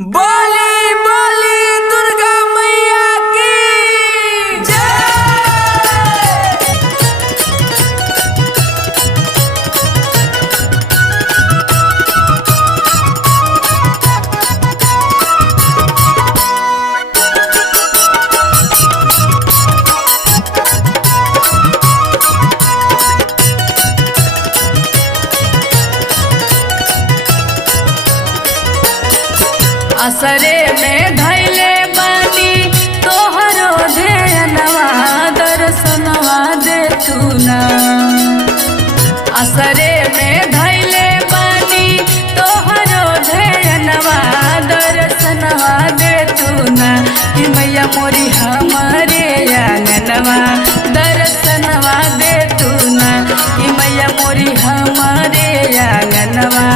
बोली बोली दुर्गा मैया की जय। असरे में धैले बानी तोहरो ध्यानवा दर्शनवा दे तू ना। असरे में धैले बानी तोहरो ध्यानवा दर्शनवा दे तू ना। कि मैया मोरी हमारे आंगनवा दर्शनवा दे तू ना। कि मैया मोरी हमारे आंगनवा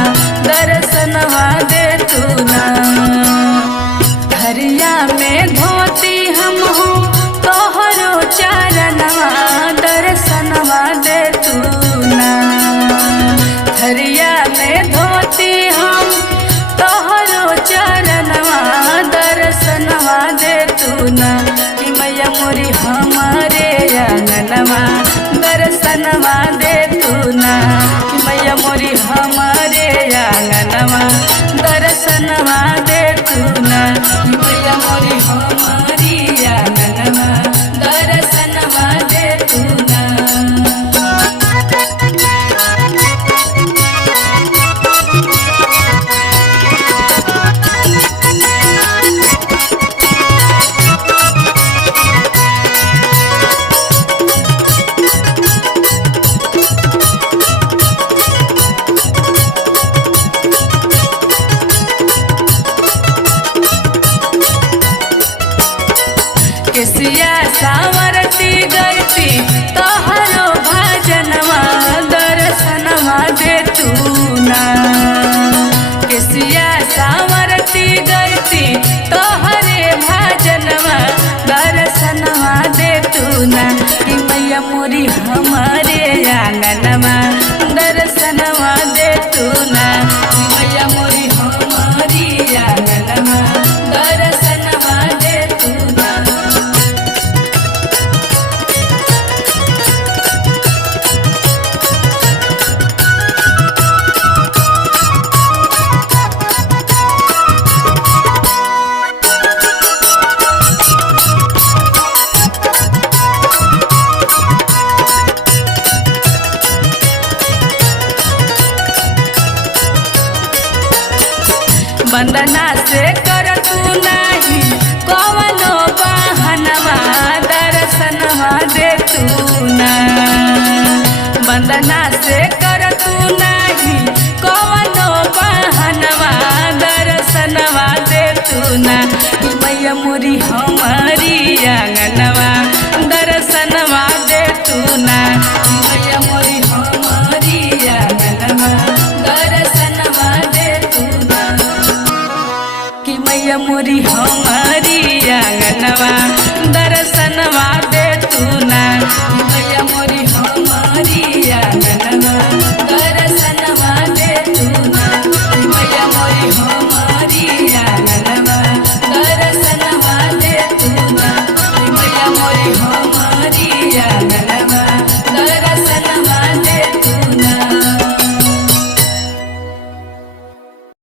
दर्शनवा दे तू ना। हरिया में धोती हम हूँ तोहरो चरणवा दर्शनवा दे तू ना। हरिया में धोती हम तोहरो चरणवा दर्शनवा दे तू ना। कि मैया मोरी हमारे आंगनवा दर्शनवा दे तू ना। कि मैया मोरी हमारे आंगनवा दर्शनवा दे तू ना। कि मैया मोरी हमारी आंगनवा दर्शनवा दे तू ना। केसिया सावरती गरती तोहरो भजनवा दर्शनवा दे तू ना। केसिया सावरती गरती तोहरे भजनवा दर्शनवा दे तू ना। कि मैया मोरी हमारे आंगनवा दर्शनवा दे तू ना। कि मैया मोरी हमारी आंगनवा दर्शनवा दे तू ना। वंदना से कर तू नाही कवनो बहनवा दर्शनवा दे तू ना। वंदना से कर तू नाही कवनो बहनवा दर्शनवा दे तू ना। कि मैया मोरी हमारी आंगनवा दर्शनवा दे तू ना। कि मैया मोरी हमारी आंगनवा दर्शनवा दे तू ना। कि मैया मोरी हमारी आंगनवा दर्शनवा दे तू ना।